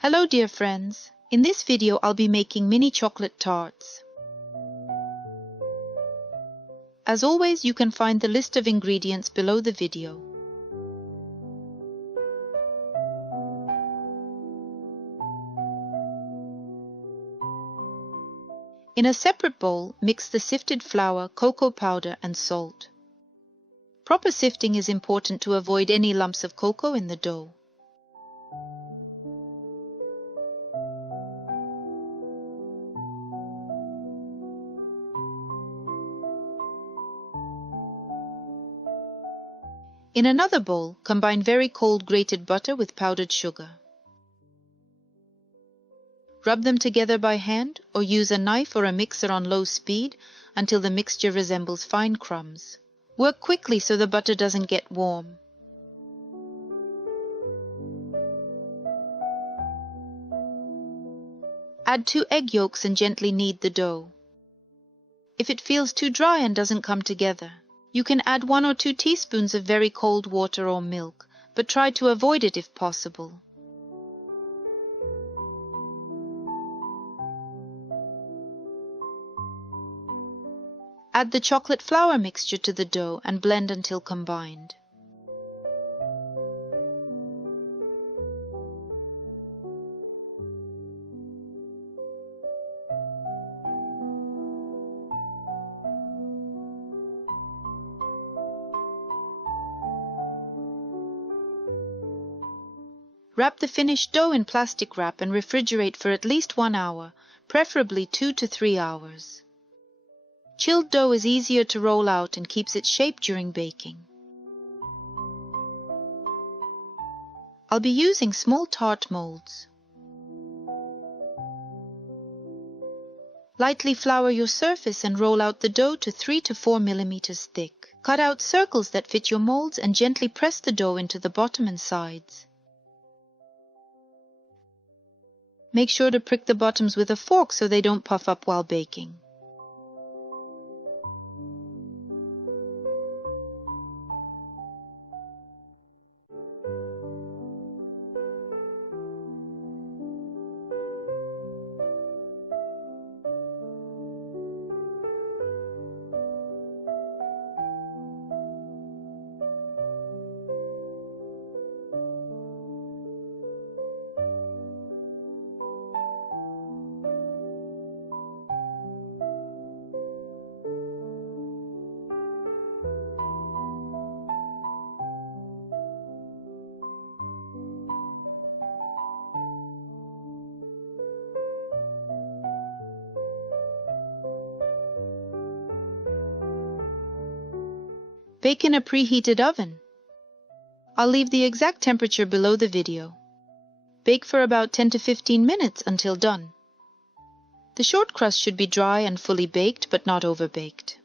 Hello dear friends, in this video I'll be making mini chocolate tarts. As always, you can find the list of ingredients below the video. In a separate bowl, mix the sifted flour, cocoa powder and salt. Proper sifting is important to avoid any lumps of cocoa in the dough. In another bowl, combine very cold grated butter with powdered sugar. Rub them together by hand or use a knife or a mixer on low speed until the mixture resembles fine crumbs. Work quickly so the butter doesn't get warm. Add 2 egg yolks and gently knead the dough. If it feels too dry and doesn't come together, you can add 1 or 2 teaspoons of very cold water or milk, but try to avoid it if possible. Add the chocolate flour mixture to the dough and blend until combined. Wrap the finished dough in plastic wrap and refrigerate for at least 1 hour, preferably 2 to 3 hours. Chilled dough is easier to roll out and keeps its shape during baking. I'll be using small tart molds. Lightly flour your surface and roll out the dough to 3 to 4 millimeters thick. Cut out circles that fit your molds and gently press the dough into the bottom and sides. Make sure to prick the bottoms with a fork so they don't puff up while baking. Bake in a preheated oven. I'll leave the exact temperature below the video. Bake for about 10 to 15 minutes until done. The short crust should be dry and fully baked, but not overbaked.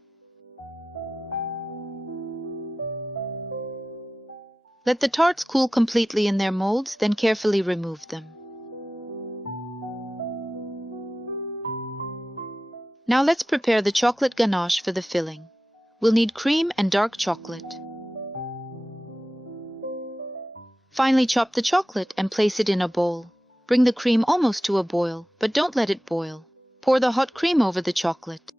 Let the tarts cool completely in their molds, then carefully remove them. Now let's prepare the chocolate ganache for the filling. We'll need cream and dark chocolate. Finely chop the chocolate and place it in a bowl. Bring the cream almost to a boil, but don't let it boil. Pour the hot cream over the chocolate.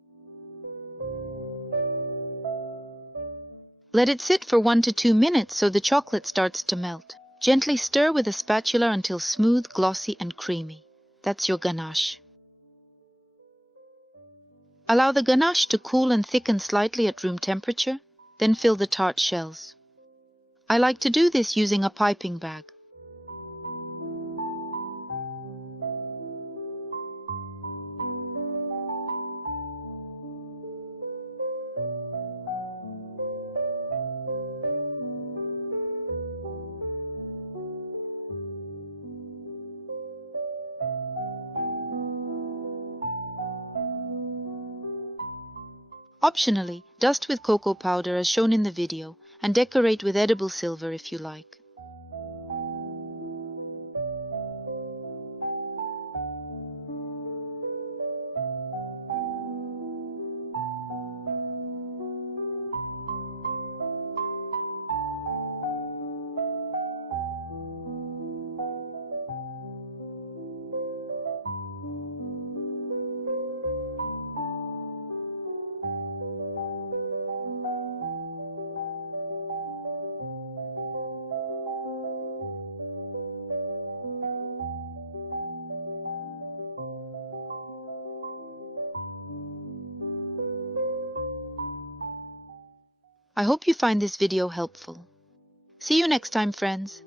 Let it sit for 1 to 2 minutes so the chocolate starts to melt. Gently stir with a spatula until smooth, glossy, and creamy. That's your ganache. Allow the ganache to cool and thicken slightly at room temperature, then fill the tart shells. I like to do this using a piping bag. Optionally, dust with cocoa powder as shown in the video and decorate with edible silver if you like. I hope you find this video helpful. See you next time, friends.